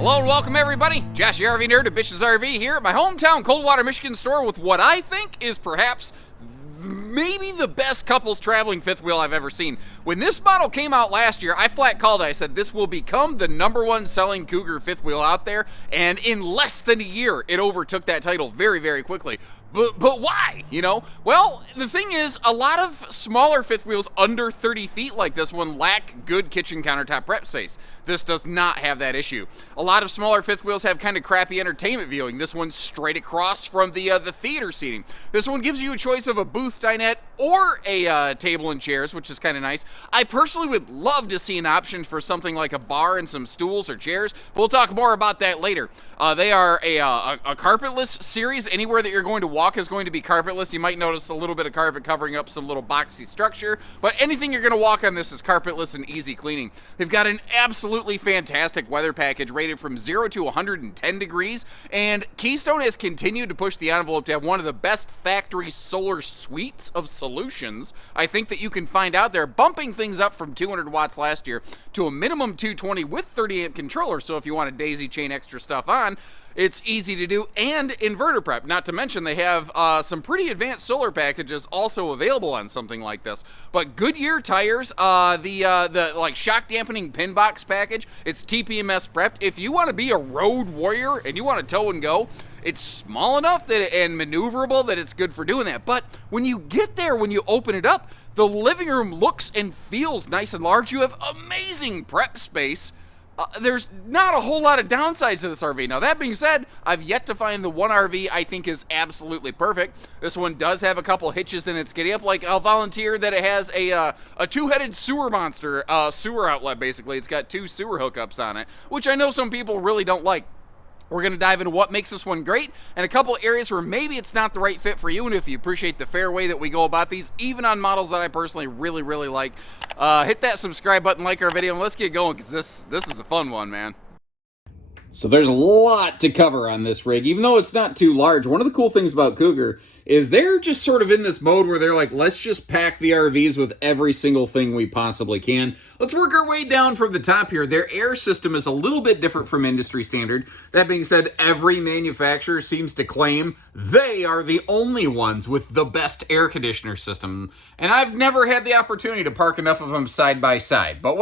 Hello and welcome everybody. Josh the RV Nerd of Bish's RV here at my hometown Coldwater, Michigan store with what I think is perhaps maybe the best couples traveling fifth wheel I've ever seen. When this model came out last year, I flat called it. I said this will become the #1 selling Cougar fifth wheel out there, and in less than a year, it overtook that title very, very quickly. But why, you know? Well, the thing is, a lot of smaller fifth wheels under 30 feet like this one lack good kitchen countertop prep space. This does not have that issue. A lot of smaller fifth wheels have kind of crappy entertainment viewing. This one's straight across from the theater seating. This one gives you a choice of a booth dinette or a table and chairs, which is kind of nice. I personally would love to see an option for something like a bar and some stools or chairs. We'll talk more about that later. They are a carpetless series. Anywhere that you're going to walk is going to be carpetless. You might notice a little bit of carpet covering up some little boxy structure, but anything you're going to walk on this is carpetless and easy cleaning. They've got an absolutely fantastic weather package rated from 0 to 110 degrees, and Keystone has continued to push the envelope to have one of the best factory solar suites of solutions I think that you can find out there, bumping things up from 200 watts last year to a minimum 220 with 30 amp controller. So if you want to daisy chain extra stuff on, it's easy to do, and inverter prep. Not to mention they have some pretty advanced solar packages also available on something like this. But Goodyear tires, the like shock dampening pin box package, it's TPMS prepped. If you want to be a road warrior and you want to tow and go, it's small enough that and maneuverable that it's good for doing that. But when you get there, when you open it up, the living room looks and feels nice and large. You have amazing prep space. There's not a whole lot of downsides to this RV. Now, that being said, I've yet to find the one RV I think is absolutely perfect. This one does have a couple hitches in its giddy up. Like, I'll volunteer that it has a two-headed sewer monster, sewer outlet, basically. It's got 2 sewer hookups on it, which I know some people really don't like. We're going to dive into what makes this one great and a couple areas where maybe it's not the right fit for you. And if you appreciate the fair way that we go about these, even on models that I personally really, really like, hit that subscribe button, like our video, and let's get going because this is a fun one, man. So there's a lot to cover on this rig, even though it's not too large. One of the cool things about Cougar is they're just sort of in this mode where they're like, let's just pack the RVs with every single thing we possibly can. Let's work our way down from the top here. Their air system is a little bit different from industry standard. That being said, every manufacturer seems to claim they are the only ones with the best air conditioner system. And I've never had the opportunity to park enough of them side by side, but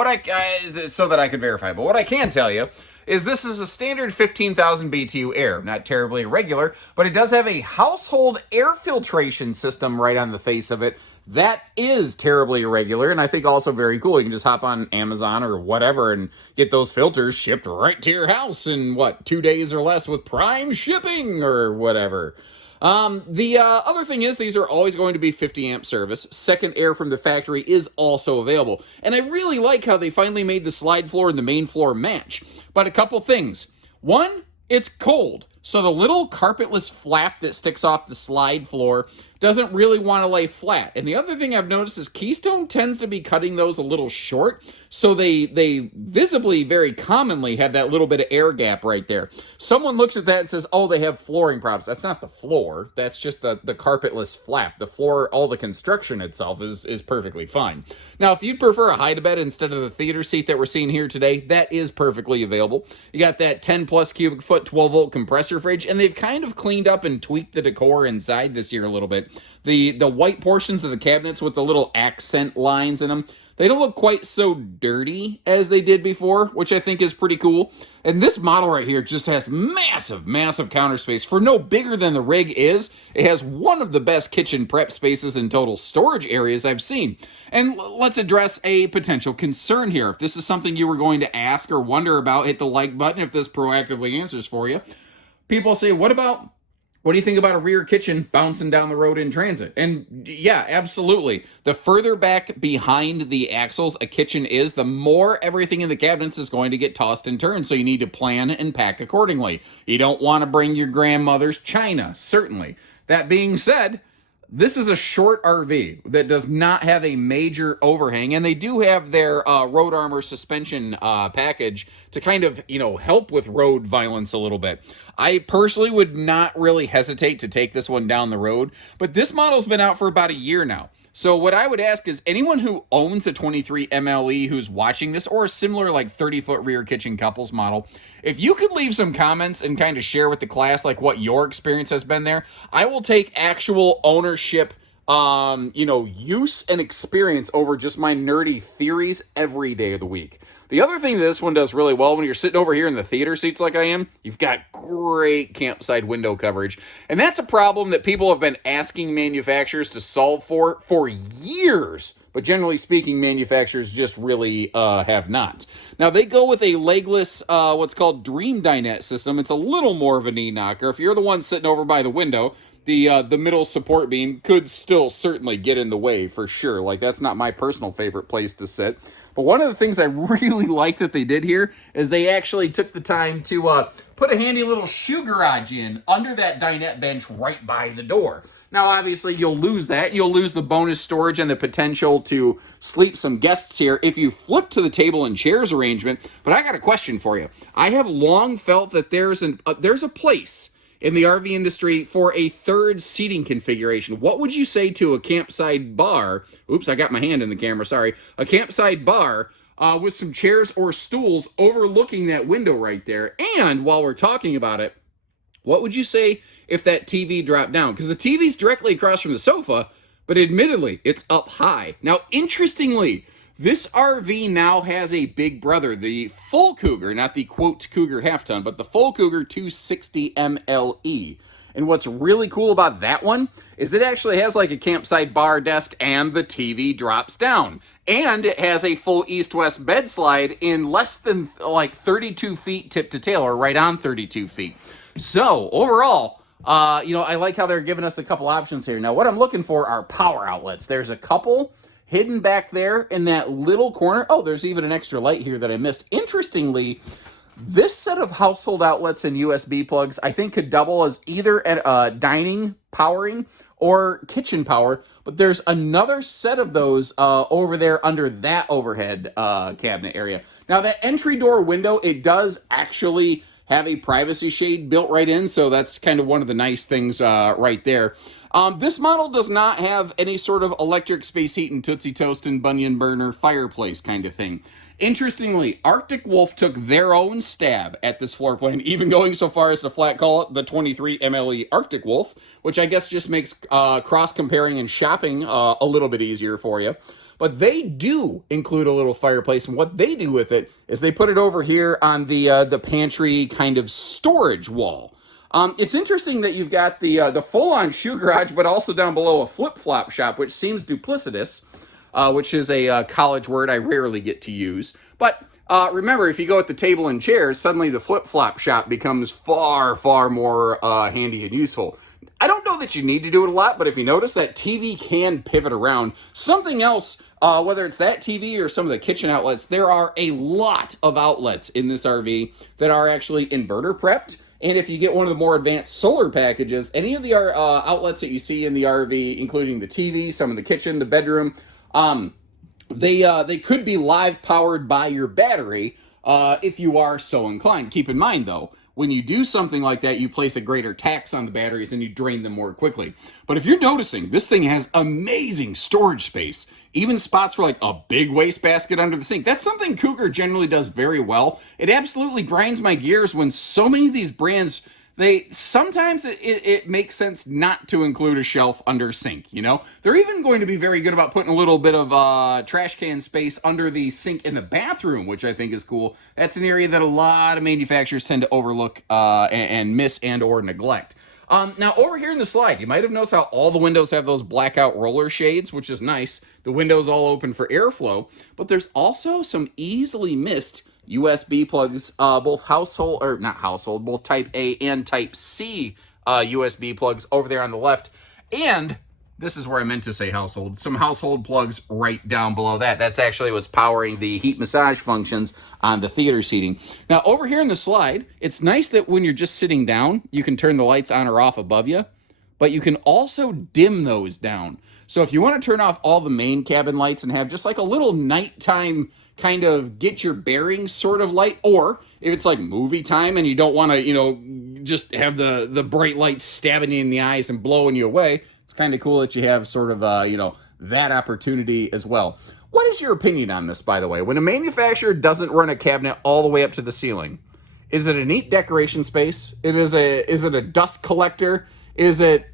so that I could verify. But what I can tell you is this is a standard 15,000 BTU air, not terribly irregular, but it does have a household air filtration system right on the face of it. That is terribly irregular, and I think also very cool. You can just hop on Amazon or whatever and get those filters shipped right to your house in, 2 days or less with Prime shipping or whatever. The other thing is these are always going to be 50 amp service. Second air from the factory is also available. And I really like how they finally made the slide floor and the main floor match. But a couple things. One, it's cold. So the little carpetless flap that sticks off the slide floor doesn't really want to lay flat. And the other thing I've noticed is Keystone tends to be cutting those a little short, so they visibly, very commonly have that little bit of air gap right there. Someone looks at that and says, oh, they have flooring problems. That's not the floor. That's just the carpetless flap. The floor, all the construction itself is perfectly fine. Now, if you'd prefer a hide-a-bed instead of the theater seat that we're seeing here today, that is perfectly available. You got that 10+ cubic foot, 12-volt compressor fridge, and they've kind of cleaned up and tweaked the decor inside this year a little bit. The white portions of the cabinets with the little accent lines in them, they don't look quite so dirty as they did before, which I think is pretty cool. And this model right here just has massive, massive counter space. For no bigger than the rig is, it has one of the best kitchen prep spaces and total storage areas I've seen. And let's address a potential concern here. If this is something you were going to ask or wonder about, hit the like button if this proactively answers for you. People say, what do you think about a rear kitchen bouncing down the road in transit? And yeah, absolutely. The further back behind the axles a kitchen is, the more everything in the cabinets is going to get tossed and turned. So you need to plan and pack accordingly. You don't want to bring your grandmother's china, certainly. That being said, this is a short RV that does not have a major overhang, and they do have their road armor suspension package to kind of, help with road violence a little bit. I personally would not really hesitate to take this one down the road, but this model's been out for about a year now. So what I would ask is anyone who owns a 23 MLE who's watching this, or a similar like 30-foot rear kitchen couples model, if you could leave some comments and kind of share with the class like what your experience has been there, I will take actual ownership, use and experience over just my nerdy theories every day of the week. The other thing that this one does really well when you're sitting over here in the theater seats like I am, you've got great campside window coverage. And that's a problem that people have been asking manufacturers to solve for years. But generally speaking, manufacturers just really have not. Now, they go with a legless, what's called Dream Dinette system. It's a little more of a knee knocker. If you're the one sitting over by the window, the middle support beam could still certainly get in the way for sure. Like, that's not my personal favorite place to sit. But one of the things I really like that they did here is they actually took the time to put a handy little shoe garage in under that dinette bench right by the door. Now, obviously, you'll lose that. You'll lose the bonus storage and the potential to sleep some guests here if you flip to the table and chairs arrangement. But I got a question for you. I have long felt that there's a place in the RV industry for a third seating configuration. What would you say to a campside bar? Oops, I got my hand in the camera, sorry. A campside bar with some chairs or stools overlooking that window right there. And while we're talking about it, what would you say if that TV dropped down? Because the TV's directly across from the sofa, but admittedly, it's up high. Now, interestingly, this RV now has a big brother, the full Cougar, not the quote Cougar half ton, but the full Cougar 260MLE. And what's really cool about that one is it actually has like a campsite bar desk and the TV drops down. And it has a full east-west bed slide in less than like 32 feet tip to tail, or right on 32 feet. So overall, I like how they're giving us a couple options here. Now, what I'm looking for are power outlets. There's a couple hidden back there in that little corner. Oh, there's even an extra light here that I missed. Interestingly, this set of household outlets and USB plugs, I think, could double as either dining powering or kitchen power, but there's another set of those over there under that overhead cabinet area. Now, that entry door window, it does actually have a privacy shade built right in, so that's kind of one of the nice things right there. This model does not have any sort of electric space heat and Tootsie Toast and Bunyan burner fireplace kind of thing. Interestingly, Arctic Wolf took their own stab at this floor plan, even going so far as to flat call it the 23 MLE Arctic Wolf, which I guess just makes cross-comparing and shopping a little bit easier for you. But they do include a little fireplace, and what they do with it is they put it over here on the pantry kind of storage wall. It's interesting that you've got the full-on shoe garage, but also down below a flip-flop shop, which seems duplicitous, which is a college word I rarely get to use. But remember, if you go with the table and chairs, suddenly the flip-flop shop becomes far, far more handy and useful. I don't know that you need to do it a lot, but if you notice, that TV can pivot around. Something else, whether it's that TV or some of the kitchen outlets, there are a lot of outlets in this RV that are actually inverter prepped. And if you get one of the more advanced solar packages, any of the outlets that you see in the RV, including the TV, some of the kitchen, the bedroom, they could be live powered by your battery if you are so inclined. Keep in mind, though, when you do something like that, you place a greater tax on the batteries and you drain them more quickly. But if you're noticing, this thing has amazing storage space, even spots for like a big wastebasket under the sink. That's something Cougar generally does very well. It absolutely grinds my gears when so many of these brands, sometimes it makes sense not to include a shelf under sink, you know? They're even going to be very good about putting a little bit of trash can space under the sink in the bathroom, which I think is cool. That's an area that a lot of manufacturers tend to overlook and miss and or neglect. Now, over here in the slide, you might have noticed how all the windows have those blackout roller shades, which is nice. The window's all open for airflow, but there's also some easily missed USB plugs, both both Type A and Type C USB plugs over there on the left. And this is where I meant to say household. Some household plugs right down below that. That's actually what's powering the heat massage functions on the theater seating. Now, over here in the slide, it's nice that when you're just sitting down, you can turn the lights on or off above you, but you can also dim those down. So if you want to turn off all the main cabin lights and have just like a little nighttime kind of get your bearings sort of light, or if it's like movie time and you don't want to, just have the bright lights stabbing you in the eyes and blowing you away, It's kind of cool that you have sort of, that opportunity as well. What is your opinion on this, by the way? When a manufacturer doesn't run a cabinet all the way up to the ceiling, is it a neat decoration space? Is it a dust collector? Is it,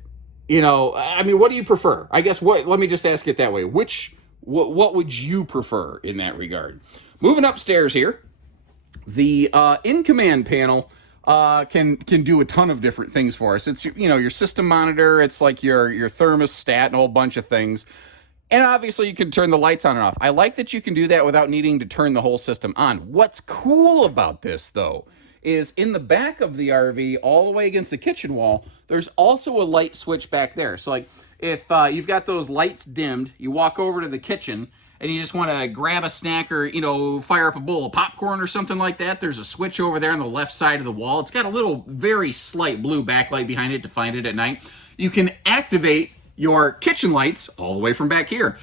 what do you prefer? I guess let me just ask it that way. What would you prefer in that regard? Moving upstairs here, the in command panel can do a ton of different things for us. It's your system monitor. It's like your thermostat and a whole bunch of things. And obviously you can turn the lights on and off. I like that you can do that without needing to turn the whole system on. What's cool about this though is in the back of the RV, all the way against the kitchen wall, there's also a light switch back there. So like if you've got those lights dimmed, you walk over to the kitchen and you just want to grab a snack or, fire up a bowl of popcorn or something like that, there's a switch over there on the left side of the wall. It's got a little very slight blue backlight behind it to find it at night. You can activate your kitchen lights all the way from back here.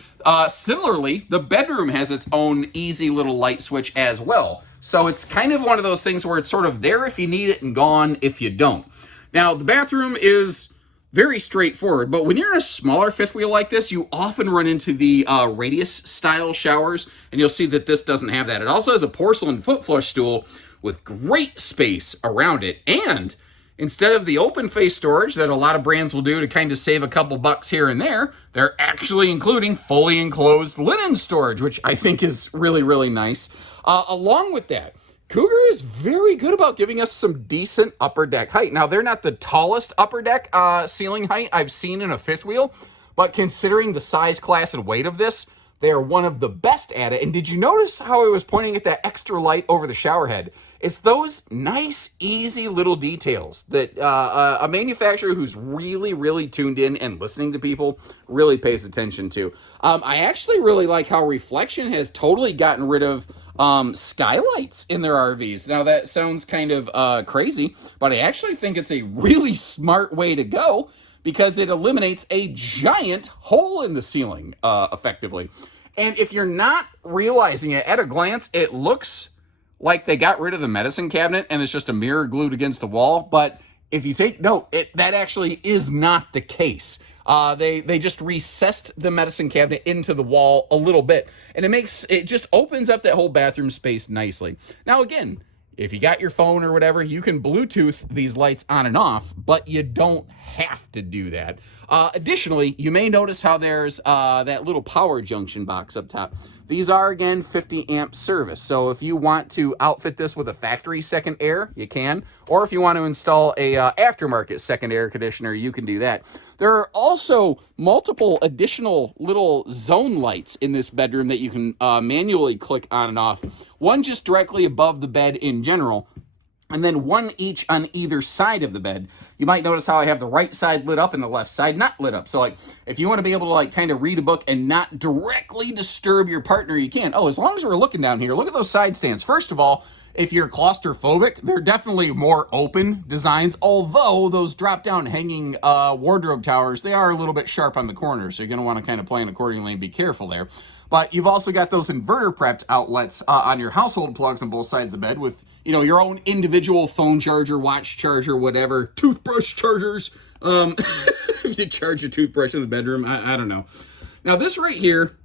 Similarly, the bedroom has its own easy little light switch as well. So it's kind of one of those things where it's sort of there if you need it and gone if you don't. Now, the bathroom is very straightforward, but when you're in a smaller fifth wheel like this, you often run into the radius style showers, and you'll see that this doesn't have that. It also has a porcelain foot flush stool with great space around it, and instead of the open face storage that a lot of brands will do to kind of save a couple bucks here and there, they're actually including fully enclosed linen storage, which I think is really, really nice. Along with that, Cougar is very good about giving us some decent upper deck height. Now, they're not the tallest upper deck ceiling height I've seen in a fifth wheel, but considering the size, class, and weight of this, they are one of the best at it. And did you notice how I was pointing at that extra light over the shower head? It's those nice, easy little details that a manufacturer who's really, really tuned in and listening to people really pays attention to. I actually really like how Reflection has totally gotten rid of skylights in their RVs. Now, that sounds kind of crazy, but I actually think it's a really smart way to go because it eliminates a giant hole in the ceiling effectively. And if you're not realizing it at a glance, it looks like they got rid of the medicine cabinet and it's just a mirror glued against the wall. But if you take note, that actually is not the case. They just recessed the medicine cabinet into the wall a little bit, and it just opens up that whole bathroom space nicely. Now, again, if you got your phone or whatever, you can Bluetooth these lights on and off, but you don't have to do that. Additionally, you may notice how there's that little power junction box up top. These are, again, 50 amp service. So if you want to outfit this with a factory second air, you can. Or if you want to install a aftermarket second air conditioner, you can do that. There are also multiple additional little zone lights in this bedroom that you can manually click on and off. One just directly above the bed in general, and then one each on either side of the bed. You might notice how I have the right side lit up and the left side not lit up. So like if you want to be able to like kind of read a book and not directly disturb your partner, you can. Oh, as long as we're looking down here, look at those side stands. First of all, if you're claustrophobic, they're definitely more open designs, although those drop-down hanging wardrobe towers, they are a little bit sharp on the corners, so you're going to want to kind of plan accordingly and be careful there. But you've also got those inverter-prepped outlets on your household plugs on both sides of the bed with, your own individual phone charger, watch charger, whatever, toothbrush chargers. If you charge a toothbrush in the bedroom, I don't know. Now, this right here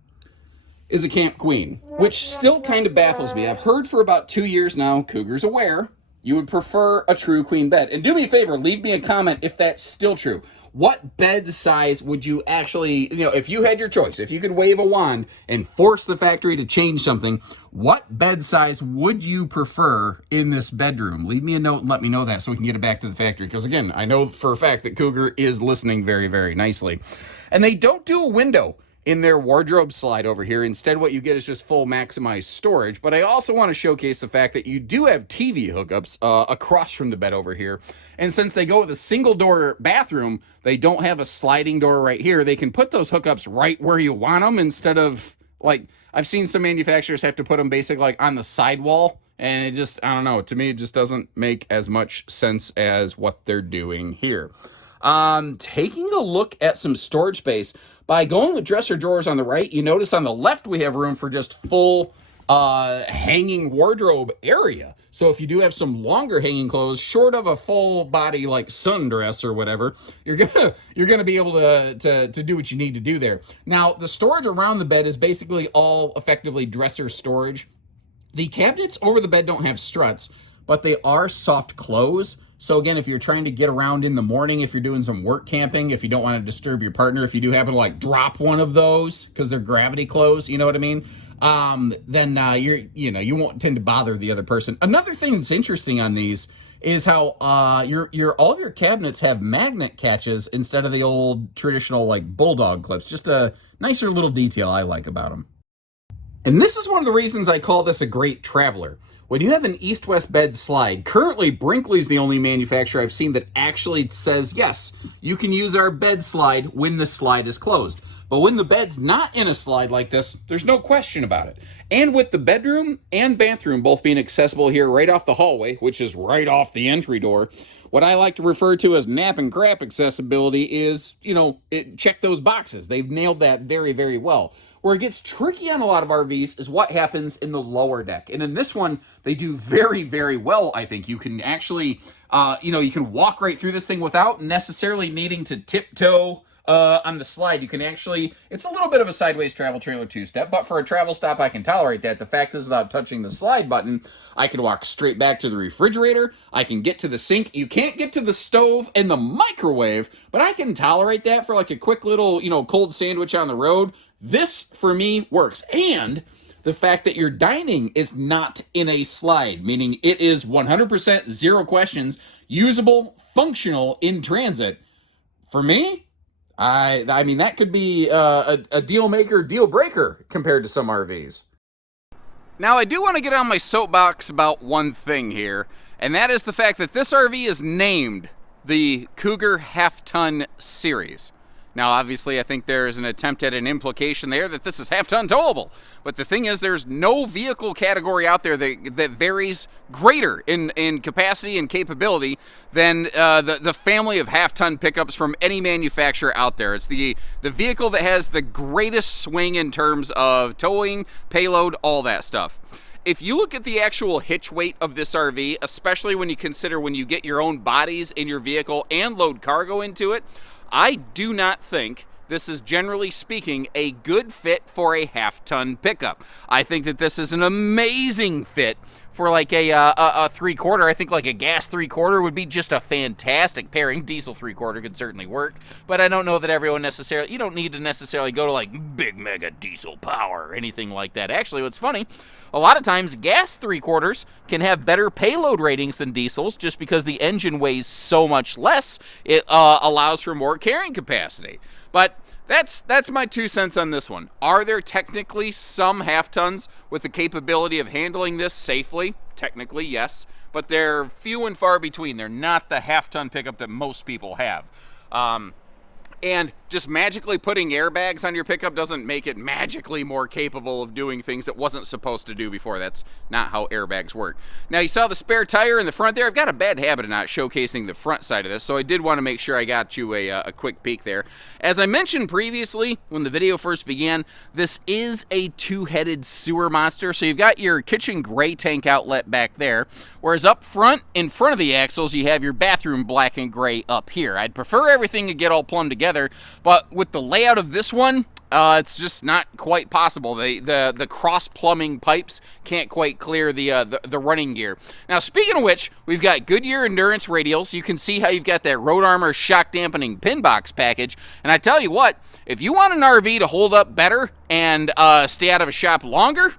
is a Camp Queen, which still kind of baffles me. I've heard for about 2 years now, Cougar's aware, you would prefer a true queen bed. And do me a favor, leave me a comment if that's still true. What bed size would you actually, if you had your choice, if you could wave a wand and force the factory to change something, what bed size would you prefer in this bedroom? Leave me a note and let me know that so we can get it back to the factory. Because again, I know for a fact that Cougar is listening very, very nicely. And they don't do a window in their wardrobe slide over here. Instead, what you get is just full maximized storage. But I also want to showcase the fact that you do have TV hookups across from the bed over here. And since they go with a single door bathroom, they don't have a sliding door right here. They can put those hookups right where you want them instead of, like, I've seen some manufacturers have to put them basically like on the sidewall. And it just, I don't know, to me, it just doesn't make as much sense as what they're doing here. Taking a look at some storage space, by going with dresser drawers on the right, you notice on the left we have room for just full hanging wardrobe area. So if you do have some longer hanging clothes, short of a full body like sundress or whatever, you're gonna be able to do what you need to do there. Now the storage around the bed is basically all effectively dresser storage. The cabinets over the bed don't have struts, but they are soft close. So again, if you're trying to get around in the morning, if you're doing some work camping, if you don't want to disturb your partner, if you do happen to like drop one of those because they're gravity closed, you know what I mean? Then you won't tend to bother the other person. Another thing that's interesting on these is how your all of your cabinets have magnet catches instead of the old traditional like bulldog clips. Just a nicer little detail I like about them. And this is one of the reasons I call this a great traveler. When you have an east-west bed slide, currently Brinkley's the only manufacturer I've seen that actually says, yes, you can use our bed slide when the slide is closed. But when the bed's not in a slide like this, there's no question about it. And with the bedroom and bathroom both being accessible here right off the hallway, which is right off the entry door, what I like to refer to as nap and crap accessibility is, check those boxes. They've nailed that very, very well. Where it gets tricky on a lot of RVs is what happens in the lower deck. And in this one, they do very, very well, I think. You can actually, you can walk right through this thing without necessarily needing to tiptoe on the slide. You can actually, it's a little bit of a sideways travel trailer two-step, but for a travel stop, I can tolerate that. The fact is, without touching the slide button, I can walk straight back to the refrigerator. I can get to the sink. You can't get to the stove and the microwave, but I can tolerate that for like a quick little, cold sandwich on the road. This, for me, works. And the fact that your dining is not in a slide, meaning it is 100% zero questions, usable, functional in transit. For me, I mean, that could be a deal maker, deal breaker compared to some RVs. Now, I do want to get on my soapbox about one thing here, and that is the fact that this RV is named the Cougar Half-Ton Series. Now, obviously, I think there is an attempt at an implication there that this is half-ton towable. But the thing is, there's no vehicle category out there that varies greater in capacity and capability than the family of half-ton pickups from any manufacturer out there. It's the vehicle that has the greatest swing in terms of towing, payload, all that stuff. If you look at the actual hitch weight of this RV, especially when you consider when you get your own bodies in your vehicle and load cargo into it, I do not think this is, generally speaking, a good fit for a half-ton pickup. I think that this is an amazing fit for like a three-quarter. I think like a gas three-quarter would be just a fantastic pairing. Diesel three-quarter could certainly work, but I don't know that everyone necessarily, you don't need to necessarily go to like big mega diesel power or anything like that. Actually, what's funny, a lot of times gas three-quarters can have better payload ratings than diesels just because the engine weighs so much less. It allows for more carrying capacity. But that's my 2 cents on this one. Are there technically some half-tons with the capability of handling this safely? Technically, yes, but they're few and far between. They're not the half-ton pickup that most people have. And just magically putting airbags on your pickup doesn't make it magically more capable of doing things it wasn't supposed to do before. That's not how airbags work. Now, you saw the spare tire in the front there. I've got a bad habit of not showcasing the front side of this, so I did want to make sure I got you a quick peek there. As I mentioned previously, when the video first began, this is a two-headed sewer monster. So you've got your kitchen gray tank outlet back there, whereas up front, in front of the axles, you have your bathroom black and gray up here. I'd prefer everything to get all plumbed together, but with the layout of this one, it's just not quite possible. The cross plumbing pipes can't quite clear the running gear. Now, speaking of which, we've got Goodyear Endurance radials. You can see how you've got that Road Armor shock dampening pin box package. And I tell you what, if you want an RV to hold up better and stay out of a shop longer,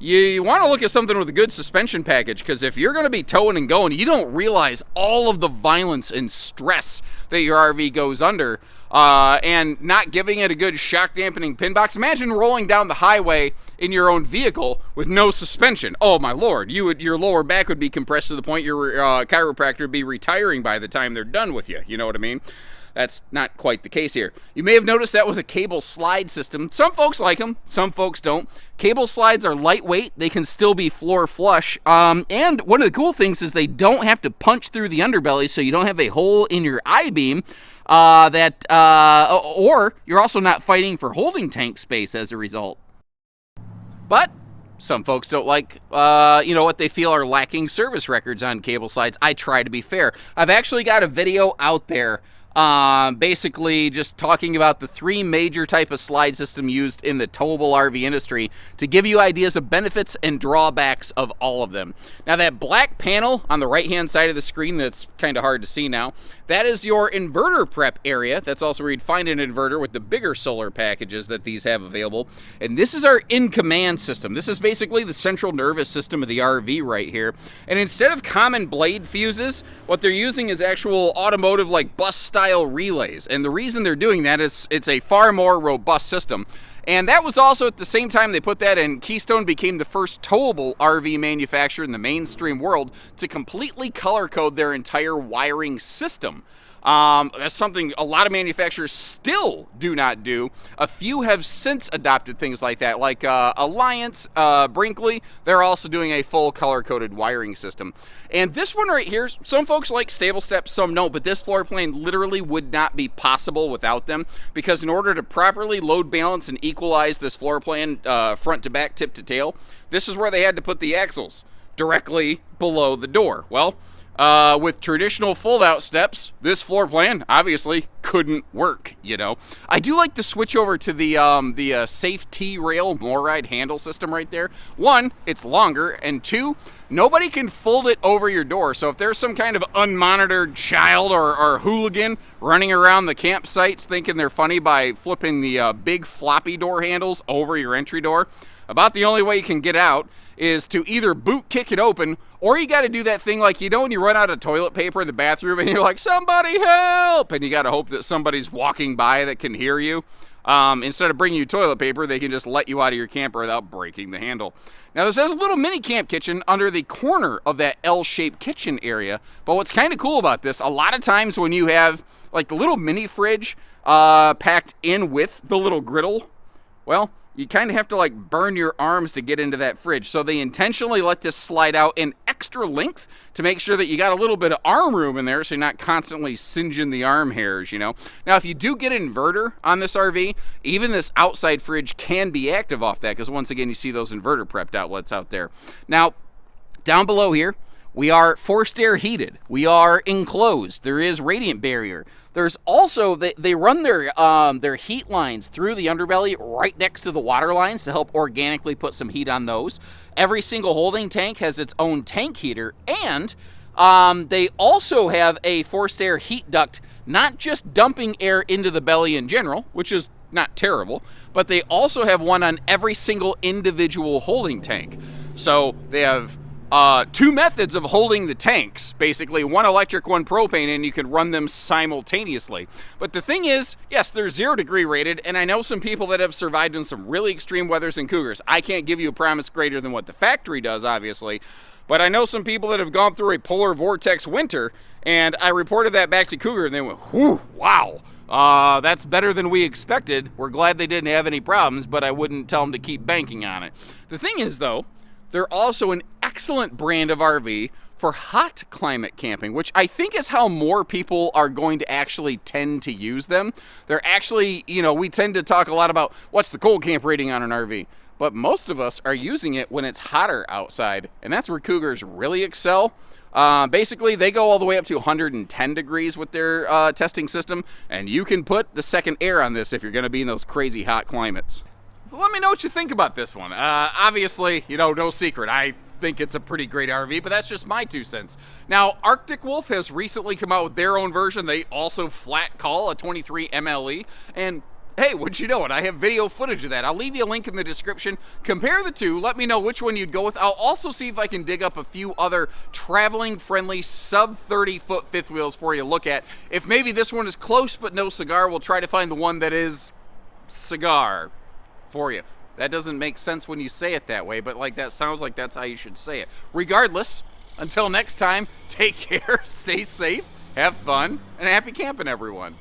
you want to look at something with a good suspension package, because if you're going to be towing and going, you don't realize all of the violence and stress that your RV goes under. And not giving it a good shock dampening pin box. Imagine rolling down the highway in your own vehicle with no suspension. Oh my lord, your lower back would be compressed to the point your chiropractor would be retiring by the time they're done with you. You know what I mean? That's not quite the case here. You may have noticed that was a cable slide system. Some folks like them, some folks don't. Cable slides are lightweight. They can still be floor flush. And one of the cool things is they don't have to punch through the underbelly, so you don't have a hole in your I-beam. Or you're also not fighting for holding tank space as a result. But Some folks don't like, what they feel are lacking service records on cable slides. I try to be fair. I've actually got a video out there basically just talking about the 3 major type of slide system used in the towable RV industry to give you ideas of benefits and drawbacks of all of them. Now, that black panel on the right-hand side of the screen that's kind of hard to see now, that is your inverter prep area. That's also where you'd find an inverter with the bigger solar packages that these have available. And this is our in-command system. This is basically the central nervous system of the RV right here. And instead of common blade fuses, what they're using is actual automotive like bus style relays. And the reason they're doing that is it's a far more robust system. And that was also at the same time they put that in, Keystone became the first towable RV manufacturer in the mainstream world to completely color code their entire wiring system. That's something a lot of manufacturers still do not do. A few have since adopted things like that, like Alliance, Brinkley. They're also doing a full color-coded wiring system. And this one right here, some folks like stable steps, some don't, but this floor plan literally would not be possible without them, because in order to properly load balance and equalize this floor plan front to back, tip to tail, this is where they had to put the axles directly below the door. Well, with traditional fold-out steps, this floor plan obviously couldn't work, you know. I do like the switch over to the safe T-rail MORRIDE handle system right there. 1, it's longer, and 2, nobody can fold it over your door. So if there's some kind of unmonitored child or hooligan running around the campsites thinking they're funny by flipping the big floppy door handles over your entry door, about the only way you can get out is to either boot kick it open, or you got to do that thing like, you know, when you run out of toilet paper in the bathroom and you're like, somebody help, and you got to hope that somebody's walking by that can hear you. Instead of bringing you toilet paper, they can just let you out of your camper without breaking the handle. Now, this has a little mini camp kitchen under the corner of that L-shaped kitchen area, but what's kind of cool about this, a lot of times when you have like the little mini fridge packed in with the little griddle, well, you kind of have to like burn your arms to get into that fridge. So they intentionally let this slide out in extra length to make sure that you got a little bit of arm room in there so you're not constantly singeing the arm hairs, you know. Now, if you do get an inverter on this RV, even this outside fridge can be active off that, because once again, you see those inverter prepped outlets out there. Now, down below here, we are forced air heated. We are enclosed. There is radiant barrier. There's also, they run their heat lines through the underbelly right next to the water lines to help organically put some heat on those. Every single holding tank has its own tank heater, and they also have a forced air heat duct, not just dumping air into the belly in general, which is not terrible, but they also have one on every single individual holding tank. So they have 2 methods of holding the tanks, basically, 1 electric, 1 propane, and you can run them simultaneously. But the thing is, yes, they're 0 degree rated, and I know some people that have survived in some really extreme weathers in Cougars. I can't give you a promise greater than what the factory does, obviously, but I know some people that have gone through a polar vortex winter, and I reported that back to Cougar, and they went, whew, wow. That's better than we expected. We're glad they didn't have any problems, but I wouldn't tell them to keep banking on it. The thing is, though, they're also an excellent brand of RV for hot climate camping, which I think is how more people are going to actually tend to use them. They're actually, you know, we tend to talk a lot about what's the cold camp rating on an RV, but most of us are using it when it's hotter outside, and that's where Cougars really excel. Basically, they go all the way up to 110 degrees with their testing system, and you can put the second air on this if you're going to be in those crazy hot climates. So let me know what you think about this one. Obviously, you know, no secret, I think it's a pretty great RV, but that's just my 2 cents. Now, Arctic Wolf has recently come out with their own version. They also flat call a 23MLE, and hey, would you know it? I have video footage of that. I'll leave you a link in the description. Compare the 2. Let me know which one you'd go with. I'll also see if I can dig up a few other traveling-friendly sub-30-foot fifth wheels for you to look at. If maybe this one is close but no cigar, we'll try to find the one that is cigar for you. That doesn't make sense when you say it that way, but like that sounds like that's how you should say it. Regardless, until next time, take care, stay safe, have fun, and happy camping, everyone.